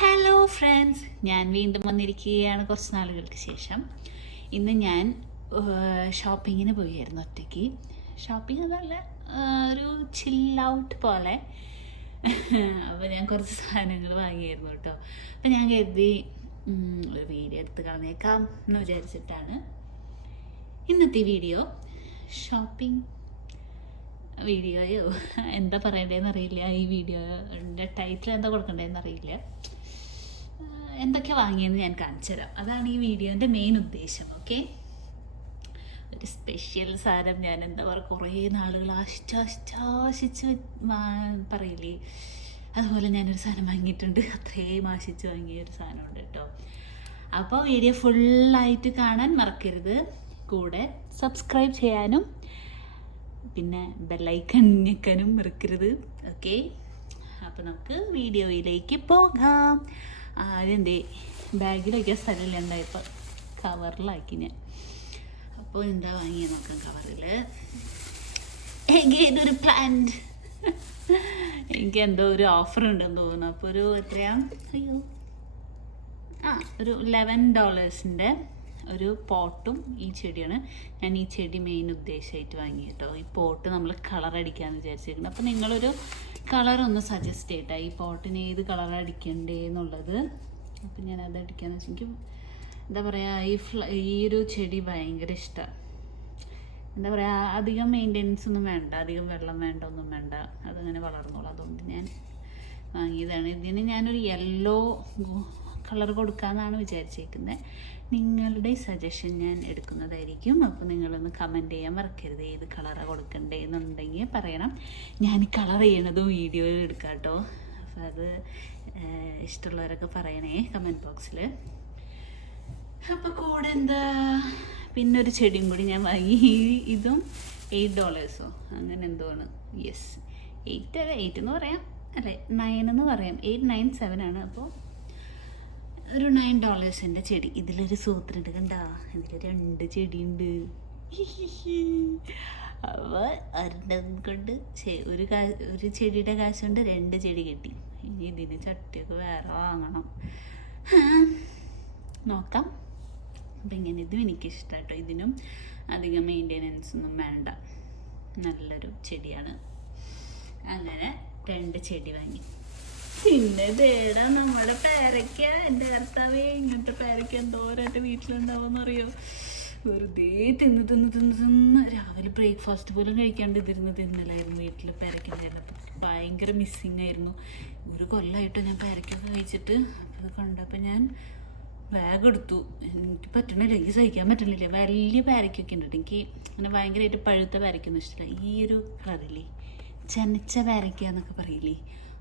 Hello friends, ഞാൻ വീണ്ടും വന്നിരിക്കുകയാണ് കുറച്ച് നാളുകൾക്ക് ശേഷം. ഇന്ന് ഞാൻ ഷോപ്പിങ്ങിന് പോയായിരുന്നു ഒറ്റയ്ക്ക്. ഷോപ്പിംഗ് എന്നല്ല, ഒരു ചിൽ ഔട്ട് പോലെ. അപ്പോൾ ഞാൻ കുറച്ച് സാധനങ്ങൾ വാങ്ങിയായിരുന്നു കേട്ടോ. അപ്പോൾ ഞാൻ കരുതി ഒരു വീഡിയോ എടുത്ത് കളഞ്ഞേക്കാം എന്ന് വിചാരിച്ചിട്ടാണ് ഇന്നത്തെ വീഡിയോ. ഷോപ്പിംഗ് വീഡിയോയോ എന്താ പറയണ്ടതെന്ന് അറിയില്ല. ഈ വീഡിയോൻ്റെ ടൈറ്റിൽ എന്താ കൊടുക്കണ്ടതെന്ന് അറിയില്ല. എന്തൊക്കെ വാങ്ങിയെന്ന് ഞാൻ കാണിച്ചു തരാം. അതാണ് ഈ വീഡിയോൻ്റെ മെയിൻ ഉദ്ദേശം. ഓക്കെ, ഒരു സ്പെഷ്യൽ സാധനം ഞാൻ എന്താ പറയുക, കുറേ നാളുകൾ ആശിച്ച് പറയില്ലേ, അതുപോലെ ഞാനൊരു സാധനം വാങ്ങിയിട്ടുണ്ട്. അത്രയും ആശിച്ച് വാങ്ങിയ ഒരു സാധനമുണ്ട് കേട്ടോ. അപ്പോൾ വീഡിയോ ഫുള്ളായിട്ട് കാണാൻ മറക്കരുത്. കൂടെ സബ്സ്ക്രൈബ് ചെയ്യാനും പിന്നെ ബെല്ലൈക്കൺ ഞെക്കാനും മറക്കരുത്. ഓക്കെ, അപ്പോൾ നമുക്ക് വീഡിയോയിലേക്ക് പോകാം. ആദ്യം എന്തേ ബാഗിൽ വയ്ക്കാൻ സ്ഥലമില്ല, എന്തായപ്പോൾ കവറിലാക്കി ഞാൻ. അപ്പോൾ എന്താ വാങ്ങിയത് നോക്കാം. കവറിൽ ഏതൊരു പ്ലാന്റ്, എനിക്ക് എന്തോ ഒരു ഓഫർ ഉണ്ടെന്ന് തോന്നുന്നു. അപ്പോൾ ഒരു എത്രയാണ്, ഒരു $11 ഒരു പോട്ടും ഈ ചെടിയാണ്. ഞാൻ ഈ ചെടി മെയിൻ ഉദ്ദേശമായിട്ട് വാങ്ങി കേട്ടോ. ഈ പോട്ട് നമ്മൾ കളർ അടിക്കാമെന്ന് വിചാരിച്ചിരിക്കുന്നത്. അപ്പോൾ നിങ്ങളൊരു കളറൊന്ന് സജസ്റ്റ് ചെയ്യട്ടെ, ഈ പോട്ടിന് ഏത് കളർ അടിക്കണ്ടേ എന്നുള്ളത്. അപ്പം ഞാനത് അടിക്കാമെന്ന് വെച്ചാൽ എനിക്ക് എന്താ പറയുക, ഈ ഒരു ചെടി ഭയങ്കര ഇഷ്ടമാണ്. എന്താ പറയുക, അധികം മെയിൻ്റെനൻസ് ഒന്നും വേണ്ട, അധികം വെള്ളം വേണ്ട, ഒന്നും വേണ്ട, അതങ്ങനെ വളർന്നോളൂ. അതുകൊണ്ട് ഞാൻ വാങ്ങിയതാണ്. ഇതിന് ഞാനൊരു യെല്ലോ കളർ കൊടുക്കാമെന്നാണ് വിചാരിച്ചേക്കുന്നത്. നിങ്ങളുടെ സജഷൻ ഞാൻ എടുക്കുന്നതായിരിക്കും. അപ്പോൾ നിങ്ങളൊന്ന് കമൻറ്റ് ചെയ്യാൻ മറക്കരുത്, ഏത് കളറാണ് കൊടുക്കണ്ടേ എന്നുണ്ടെങ്കിൽ പറയണം. ഞാൻ കളർ ചെയ്യണതും വീഡിയോയിൽ എടുക്കാം കേട്ടോ. അപ്പോൾ അത് ഇഷ്ടമുള്ളവരൊക്കെ പറയണേ കമൻറ്റ് ബോക്സിൽ. അപ്പോൾ കൂടെ എന്താ, പിന്നെ ഒരു ചെടിയും കൂടി ഞാൻ വാങ്ങി. ഇതും $8 അങ്ങനെ എന്തോ ആണ്. യെസ്, 8 എന്ന് പറയാം, അല്ലേ 9 എന്ന് പറയാം. 897 അപ്പോൾ ഒരു $9 ചെടി. ഇതിലൊരു സൂത്രമുണ്ട്, കണ്ടാ, ഇതിൽ 2 ചെടിയുണ്ട്. അപ്പോൾ ഒരെണ്ണം കൊണ്ട് ഒരു ചെടിയുടെ കാശ് കൊണ്ട് 2 ചെടി കിട്ടി. ഇനി ഇതിന് ചട്ടിയൊക്കെ വേറെ വാങ്ങണം, നോക്കാം. അപ്പം ഇങ്ങനെ ഇതും എനിക്കിഷ്ടം കേട്ടോ. ഇതിനും അധികം മെയിൻ്റെനൻസ് ഒന്നും വേണ്ട, നല്ലൊരു ചെടിയാണ്. അങ്ങനെ 2 ചെടി വാങ്ങി. പിന്നെ തേടാ നമ്മുടെ പേരയ്ക്ക. എൻ്റെ കർത്താവേ, ഇങ്ങനത്തെ പേരയ്ക്ക എന്തോരായിട്ട് വീട്ടിലുണ്ടാവുമെന്ന് അറിയോ. വെറുതെ തിന്ന് രാവിലെ ബ്രേക്ക്ഫാസ്റ്റ് പോലും കഴിക്കാണ്ട് തിന്നലായിരുന്നു വീട്ടിൽ. പേരയ്ക്കുണ്ടായിരുന്നു. ഭയങ്കര മിസ്സിങ് ആയിരുന്നു. ഒരു കൊല്ലമായിട്ട് ഞാൻ പേരയ്ക്കൊക്കെ കഴിച്ചിട്ട്. അപ്പോൾ അത് കണ്ടപ്പോൾ ഞാൻ ബാഗ് എടുത്തു. എനിക്ക് പറ്റണില്ല, എനിക്ക് സഹിക്കാൻ പറ്റണില്ല. വലിയ പേരയ്ക്കൊക്കെ ഉണ്ട്. എനിക്ക് അങ്ങനെ ഭയങ്കരമായിട്ട് പഴുത്ത പേരയ്ക്കൊന്നും ഇഷ്ടമില്ല. ഈ ഒരു കളറില്ലേ, ചനച്ച പേരയ്ക്ക എന്നൊക്കെ പറയില്ലേ,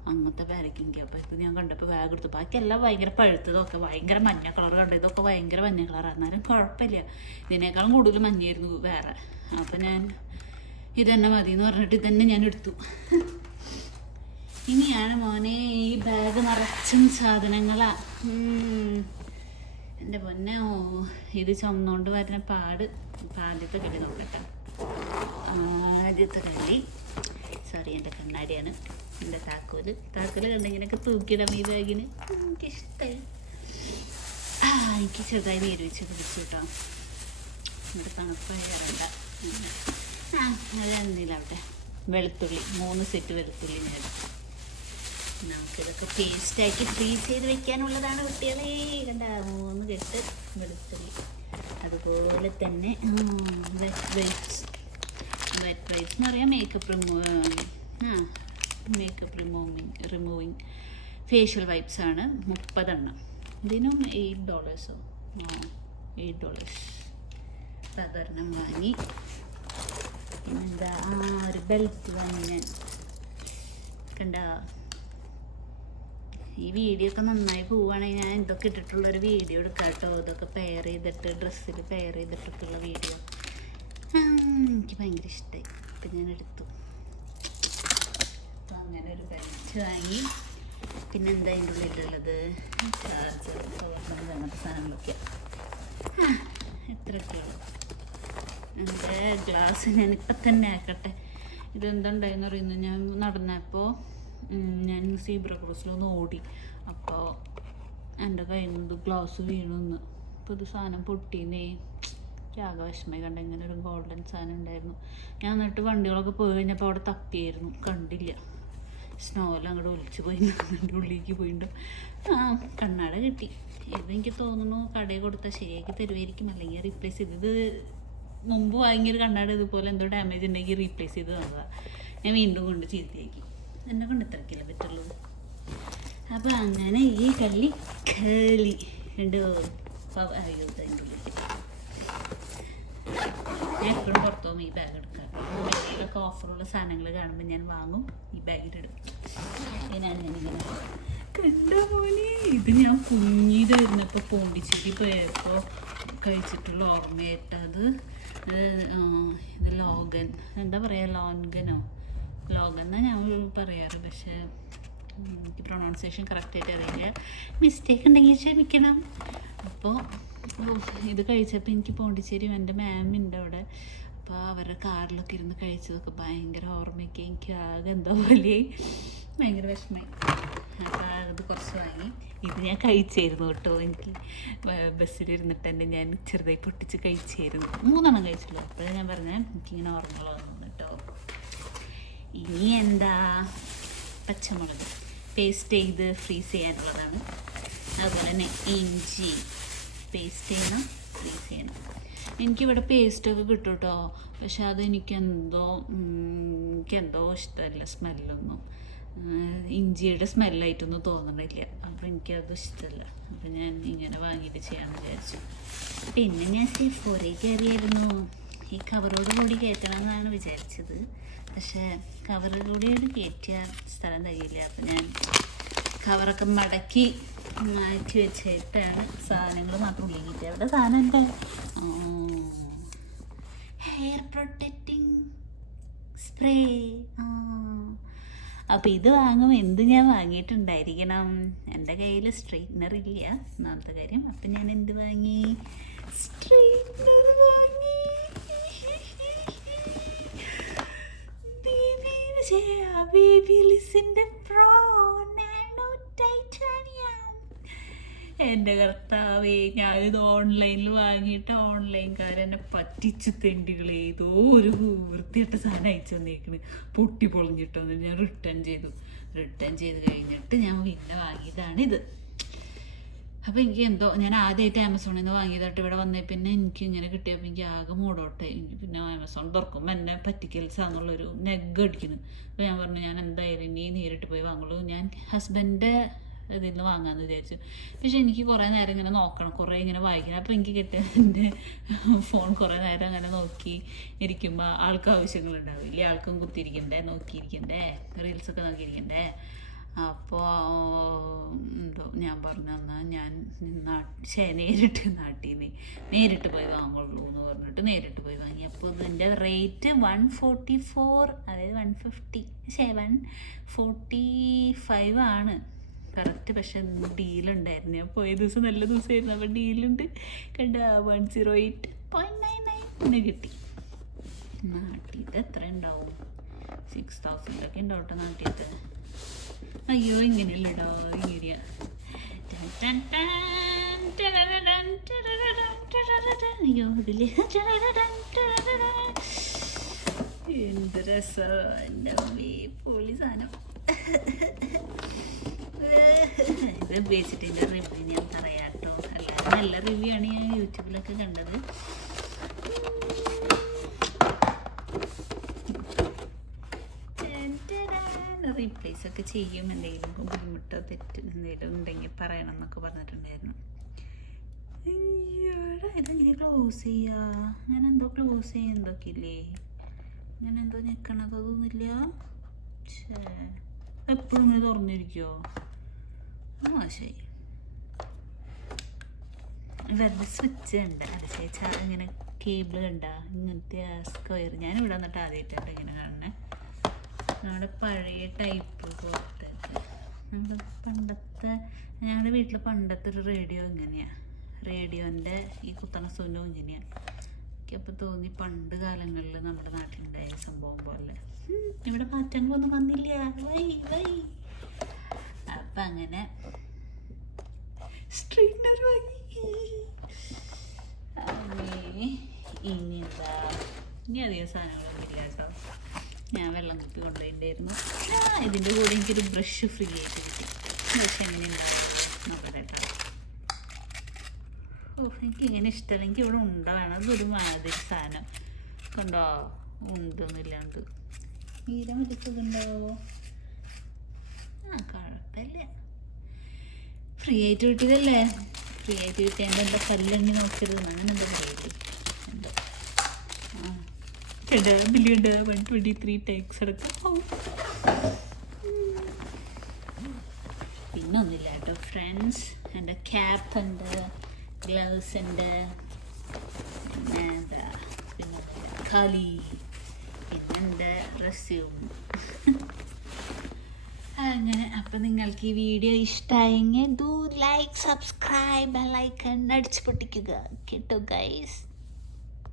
അങ്ങനത്തെ പേരയ്ക്കെങ്കിൽ. അപ്പോൾ ഇത് ഞാൻ കണ്ടപ്പോൾ ബാഗ് എടുത്തു. ബാക്കിയെല്ലാം ഭയങ്കര പഴുത്തതൊക്കെ ഭയങ്കര മഞ്ഞ കളർ കണ്ടു. ഇതൊക്കെ ഭയങ്കര മഞ്ഞ കളറാണ്. എന്നാലും കുഴപ്പമില്ല, ഇതിനേക്കാളും കൂടുതൽ മഞ്ഞയായിരുന്നു വേറെ. അപ്പോൾ ഞാൻ ഇതന്നെ മതി എന്ന് പറഞ്ഞിട്ട് ഇതന്നെ ഞാൻ എടുത്തു. ഇനിയാണ് മോനെ ഈ ബാഗ് നിറച്ചും സാധനങ്ങളാണ്. എൻ്റെ പൊന്നോ, ഇത് ചുമന്നുകൊണ്ട് വരുന്ന ആദ്യത്തെ കടി നോക്കട്ടെ. ആദ്യത്തെ കടി, സോറി, എൻ്റെ കണ്ണാടിയാണ്. എൻ്റെ താക്കോല് കണ്ടിങ്ങനെയൊക്കെ തൂക്കിയിടാം ഈ ബാഗിന്. എനിക്കിഷ്ടമായി. എനിക്ക് ചെറുതായി നീര് വെച്ച് പിടിച്ചു കേട്ടോ. എന്നിട്ട് തണുപ്പായി വരണ്ട. അതെന്തിലാവട്ടെ. വെളുത്തുള്ളി 3 സെറ്റ് വെളുത്തുള്ളി ഞാൻ എടുത്തു. നമുക്കിതൊക്കെ പേസ്റ്റാക്കി ഫ്രീസ് ചെയ്ത് വെക്കാനുള്ളതാണ് കുട്ടികളെ. കണ്ട 3 കെട്ട് വെളുത്തുള്ളി. അതുപോലെ തന്നെ വെറ്റ് വൈപ്സ് എന്ന് പറയാം, മേക്കപ്പ് റിമൂവിങ് ഫേഷ്യൽ വൈപ്സ് ആണ്. 30 എണ്ണം. ഇതിനും $8. $8 സാധാരണ വാങ്ങി. പിന്നെന്താ, ഒരു ബെൽറ്റ് വാങ്ങി ഞാൻ. കണ്ട, ഈ വീഡിയോ ഒക്കെ നന്നായി പോവുകയാണെങ്കിൽ ഞാൻ ഇതൊക്കെ ഇട്ടിട്ടുള്ളൊരു വീഡിയോ എടുക്കാം കേട്ടോ. ഇതൊക്കെ പെയർ ചെയ്തിട്ട്, ഡ്രസ്സിൽ പെയർ ചെയ്തിട്ടൊക്കെയുള്ള വീഡിയോ എനിക്ക് ഭയങ്കര ഇഷ്ടമായി. അപ്പം ഞാൻ എടുത്തു. അപ്പം അങ്ങനെ ഒരു ബെൽറ്റ് വാങ്ങി. പിന്നെന്താ അതിൻ്റെ ഉള്ളിലുള്ളത്, ചാർജർ, അങ്ങനത്തെ സാധനങ്ങളൊക്കെ എത്രയൊക്കെയുള്ളൂ. എൻ്റെ ഗ്ലാസ് ഞാനിപ്പം തന്നെ ആക്കട്ടെ. ഇതെന്തുണ്ടായെന്ന് പറയുന്നത്, ഞാൻ നടന്നപ്പോൾ ഞാൻ സീബ്ര ക്രോസിലൊന്ന് ഓടി. അപ്പോൾ എൻ്റെ കയ്യിൽ നിന്ന് ഗ്ലാസ് വീണു. ഇപ്പോൾ ഇത് സാധനം പൊട്ടീന്നേ. ആകെ വിഷമമായി കണ്ട. ഇങ്ങനെ ഒരു ഗോൾഡൻ സാധനം ഉണ്ടായിരുന്നു. ഞാൻ എന്നിട്ട് വണ്ടികളൊക്കെ പോയി കഴിഞ്ഞപ്പോൾ അവിടെ തപ്പിയായിരുന്നു, കണ്ടില്ല. സ്നോയിൽ അങ്ങോട്ട് ഒലിച്ചു പോയി, അതിൻ്റെ ഉള്ളിലേക്ക് പോയിട്ടുണ്ടോ. കണ്ണാട കിട്ടി. ഇതെനിക്ക് തോന്നുന്നു കടയിൽ കൊടുത്താൽ ശരിയാക്കി തരുമായിരിക്കും, അല്ലെങ്കിൽ റീപ്ലേസ് ചെയ്ത്. ഇത് മുമ്പ് വാങ്ങിയൊരു കണ്ണാട ഇതുപോലെ എന്തോ ഡാമേജ് ഉണ്ടെങ്കിൽ റീപ്ലേസ് ചെയ്ത് തന്നതാണ്. ഞാൻ വീണ്ടും കൊണ്ട് ചീത്തയാക്കി. എന്നെ കൊണ്ട് ഇത്രയ്ക്കല്ലേ പറ്റുള്ളൂ. അപ്പോൾ അങ്ങനെ ഈ കളി രണ്ട് അയ്യോ അതിൻ്റെ ഉള്ളിൽ ഞാൻ എപ്പോഴും പുറത്തു പോകുമ്പോൾ ഈ ബാഗ് എടുക്കാം. എന്തെങ്കിലുമൊക്കെ ഓഫറുള്ള സാധനങ്ങൾ കാണുമ്പോൾ ഞാൻ വാങ്ങും, ഈ ബാഗിലിടും. ഞാനിങ്ങനെ കണ്ടോ പോലെ. ഇത് ഞാൻ കുഞ്ഞിതായിരുന്നപ്പോൾ പോണ്ടിച്ചേരി പോയപ്പോൾ കഴിച്ചിട്ടുള്ള ഓർമ്മയായിട്ടത്. ഇത് ലോഗൻ, എന്താ പറയുക, ലോഗൻ എന്നാണ് ഞാൻ പറയാറ്. പക്ഷേ എനിക്ക് പ്രൊണൗൺസിയേഷൻ കറക്റ്റായിട്ട് അറിയില്ല. മിസ്റ്റേക്ക് ഉണ്ടെങ്കിൽ ക്ഷമിക്കണം. അപ്പോൾ ഇത് കഴിച്ചപ്പോൾ എനിക്ക് പോണ്ടിച്ചേരി എൻ്റെ മാമിൻ്റെ അവിടെ, അപ്പോൾ അവരുടെ കാറിലൊക്കെ ഇരുന്ന് കഴിച്ചതൊക്കെ ഭയങ്കര ഓർമ്മയ്ക്ക്. എനിക്ക് ആകെ എന്തോ പോലെ ഭയങ്കര വിഷമമായി. അപ്പോൾ അത് കുറച്ച് വാങ്ങി. ഇത് ഞാൻ കഴിച്ചായിരുന്നു കേട്ടോ. എനിക്ക് ബസ്സിലിരുന്നിട്ട് തന്നെ ഞാൻ ചെറുതായി പൊട്ടിച്ച് കഴിച്ചായിരുന്നു. 3 കഴിച്ചുള്ളൂ. അപ്പോൾ ഞാൻ പറഞ്ഞാൽ എനിക്കിങ്ങനെ ഓർമ്മകൾ വന്നു കേട്ടോ. ഇനി എന്താ, പച്ചമുളക് പേസ്റ്റ് ചെയ്ത് ഫ്രീസ് ചെയ്യാനുള്ളതാണ്. അതുപോലെ തന്നെ ഇഞ്ചി പേസ്റ്റ് ചെയ്യണം, ഫ്രീസ് ചെയ്യണം. എനിക്കിവിടെ പേസ്റ്റൊക്കെ കിട്ടും കേട്ടോ. പക്ഷെ അതെനിക്കെന്തോ ഇഷ്ടമല്ല, സ്മെല്ലൊന്നും. ഇഞ്ചിയുടെ സ്മെല്ലായിട്ടൊന്നും തോന്നണില്ല. അപ്പോൾ എനിക്കത് ഇഷ്ടമല്ല. അപ്പോൾ ഞാൻ ഇങ്ങനെ വാങ്ങിയിട്ട് ചെയ്യാമെന്ന് വിചാരിച്ചു. പിന്നെ ഞാൻ സെഫോറയിൽ കയറിയായിരുന്നു. ഈ കവറോട് കൂടി കയറ്റണം എന്നാണ് വിചാരിച്ചത്. പക്ഷേ കവറിലൂടെ കയറ്റിയ സ്ഥലം തികയില്ല. അപ്പോൾ ഞാൻ കവറൊക്കെ മടക്കി മാറ്റി വെച്ചിട്ടാണ് സാധനങ്ങൾ മാത്രം ഉള്ളിക്കിട്ട്. അവിടെ സാധനം ഉണ്ട്, ഹെയർ പ്രൊട്ടക്റ്റിംഗ് സ്പ്രേ. അപ്പോൾ ഇത് വാങ്ങുമ്പോൾ എന്ത് ഞാൻ വാങ്ങിയിട്ടുണ്ടായിരിക്കണം. എൻ്റെ കയ്യിൽ സ്ട്രെയിറ്റ്നർ ഇല്ല, ഒന്നാമത്തെ കാര്യം. അപ്പം ഞാൻ എന്ത് വാങ്ങി, സ്ട്രെയിറ്റ്നർ വാങ്ങി. ബേബിലിസിൻ്റെ പ്രോ നാനോ ടൈറ്റാനിയം. എൻ്റെ കർത്താവേ, ഞാനിത് ഓൺലൈനിൽ വാങ്ങിയിട്ട് ഓൺലൈൻകാരെന്നെ പറ്റിച്ച് തെണ്ടികളെ. ഏതോ ഒരു വൃത്തിയായിട്ട സാധനം അയച്ചു തന്നേക്കണ്, പൊട്ടി പൊളിഞ്ഞിട്ടൊന്ന്. ഞാൻ റിട്ടേൺ ചെയ്ത് കഴിഞ്ഞിട്ട് ഞാൻ പിന്നെ വാങ്ങിയതാണിത്. അപ്പോൾ എനിക്ക് എന്തോ, ഞാൻ ആദ്യമായിട്ട് ആമസോണിൽ നിന്ന് വാങ്ങിയതായിട്ട് ഇവിടെ വന്നേ പിന്നെ എനിക്ക് ഇങ്ങനെ കിട്ടിയപ്പോൾ എനിക്ക് ആകെ മൂടോട്ടെ. എനിക്ക് പിന്നെ ആമസോൺ തുറക്കുമ്പോൾ എന്നെ പറ്റിക്കൽസാന്നുള്ളൊരു നെഗ് അടിക്കുന്നു. അപ്പോൾ ഞാൻ പറഞ്ഞു ഞാൻ എന്തായാലും ഇനി നേരിട്ട് പോയി വാങ്ങുള്ളൂ. ഞാൻ ഹസ്ബൻഡിൻ്റെ ഇതിൽ നിന്ന് വാങ്ങാമെന്ന് വിചാരിച്ചു. പക്ഷേ എനിക്ക് കുറേ നേരം ഇങ്ങനെ നോക്കണം, കുറേ ഇങ്ങനെ വായിക്കണം. അപ്പോൾ എനിക്ക് കിട്ടിയ എൻ്റെ ഫോൺ കുറേ നേരം അങ്ങനെ നോക്കി ഇരിക്കുമ്പോൾ ആൾക്ക് ആവശ്യങ്ങളുണ്ടാവില്ല. ആൾക്കും കുത്തിയിരിക്കണ്ടേ, നോക്കിയിരിക്കണ്ടേ, റീൽസൊക്കെ നോക്കിയിരിക്കണ്ടേ. അപ്പോൾ എന്തോ ഞാൻ പറഞ്ഞു തന്നാൽ ഞാൻ നേരിട്ട് പോയി വാങ്ങുള്ളൂ എന്ന് പറഞ്ഞിട്ട് നേരിട്ട് പോയി വാങ്ങി. അപ്പോൾ ഇതിൻ്റെ റേറ്റ് 144, അതായത് 145 ആണ് കറക്റ്റ്. പക്ഷെ ഡീലുണ്ടായിരുന്നു. ഞാൻ പോയ ദിവസം നല്ല ദിവസമായിരുന്നു. അപ്പോൾ ഡീലുണ്ട് കണ്ട 108.99 കിട്ടി. നാട്ടിയത് എത്ര ഉണ്ടാവും, 6000 ഒക്കെ ഉണ്ടാവട്ടെ നാട്ടിയത്. അയ്യോ ഇങ്ങനെയല്ലടോ, ഇങ്ങനെയാ. അയ്യോ ഇതില് എന്ത് രസം, എൻ്റെ അമ്മേ പൊളി സാധനം. ഇത് ഉപയോഗിച്ചിട്ട് എൻ്റെ റിവ്യൂ ഞാൻ പറയാം കേട്ടോ. എല്ലാവരും നല്ല റിവ്യൂ ആണ് ഞാൻ യൂട്യൂബിലൊക്കെ കണ്ടത്. റീപ്ലേസ് ഒക്കെ ചെയ്യും, എന്തെങ്കിലും ബുദ്ധിമുട്ടോ തെറ്റ് എന്തെങ്കിലും ഉണ്ടെങ്കിൽ പറയണം എന്നൊക്കെ പറഞ്ഞിട്ടുണ്ടായിരുന്നു. ഇതെങ്ങനെ ക്ലോസ് ചെയ്യുക, അങ്ങനെ എന്തോ ക്ലോസ് ചെയ്യുന്നതൊക്കെ ഇല്ലേ, അങ്ങനെ എന്തോ ഞെക്കണതൊന്നുമില്ല. എപ്പോഴും ഇങ്ങനെ തുറന്നിരിക്കുമോ? ശരി. വെറുതെ സ്വിച്ച് ഉണ്ട്, അത് ചേച്ചാ ഇങ്ങനെ കേബിൾ കണ്ട ഇങ്ങനത്തെ സ്ക്വയർ. ഞാനിവിടെ വന്നിട്ട് ആദ്യമായിട്ടാണ് ഇങ്ങനെ കാണണേ. നമ്മുടെ പഴയ ടൈപ്പ് പോലത്തെ, ഞങ്ങളുടെ വീട്ടിൽ പണ്ടത്തെ ഒരു റേഡിയോ ഇങ്ങനെയാണ്. റേഡിയോൻ്റെ ഈ കുത്തണ സുനോ ഇങ്ങനെയാണ്. എനിക്കപ്പോൾ തോന്നി പണ്ട് കാലങ്ങളിൽ നമ്മുടെ നാട്ടിലുണ്ടായ സംഭവം പോലെ. ഇവിടെ മാറ്റങ്ങളൊന്നും വന്നില്ല. അപ്പം അങ്ങനെ സ്ട്രെയിറ്റ്നർ വാങ്ങി. അങ്ങനെ ഇനി എന്താ, ഇനി അധികം സാധനങ്ങളൊന്നും ഇല്ല കേട്ടോ. ഞാൻ വെള്ളം കുപ്പി കൊണ്ടുപോയിട്ടുണ്ടായിരുന്നു. ഇതിൻ്റെ കൂടെ എനിക്കൊരു ബ്രഷ് ഫ്രീ ആയിട്ട് കിട്ടി. ബ്രഷ് എങ്ങനെ ഉണ്ടാവും നോക്കട്ടെ കേട്ടോ. എനിക്ക് ഇങ്ങനെ ഇഷ്ടമല്ല. എനിക്ക് ഇവിടെ ഉണ്ട വേണം. അതൊരു മാതിരി സാധനം കണ്ടോ, ഉണ്ടൊന്നുമില്ലാണ്ട് ഈരം വലിച്ചതുണ്ടോ? കുഴപ്പമില്ല, ഫ്രീ ആയിട്ട് കിട്ടിയതല്ലേ. ഫ്രീ ആയിട്ട് കിട്ടിയാൽ എന്താ പല്ലെണ്ണി നോക്കരുത്, അങ്ങനെ എന്താ പേര് എന്തോ. ബില്ലുണ്ട് 123 ടാക്സ് അടക്കം. പിന്നെ ഒന്നുമില്ല കേട്ടോ ഫ്രണ്ട്സ്. എൻ്റെ ക്യാപ്പ് ഉണ്ട്, ഗ്ലൗസ് ഉണ്ട്, പിന്നെ എന്താ, പിന്നെ കളി, പിന്നെന്താ റെസ്യൂം. അങ്ങനെ. അപ്പം നിങ്ങൾക്ക് ഈ വീഡിയോ ഇഷ്ടമായെങ്കിൽ ലൈക്ക്, സബ്സ്ക്രൈബ്, ബെൽ ഐക്കൺ അടിച്ച് പൊട്ടിക്കുക കേട്ടോ ഗൈസ്.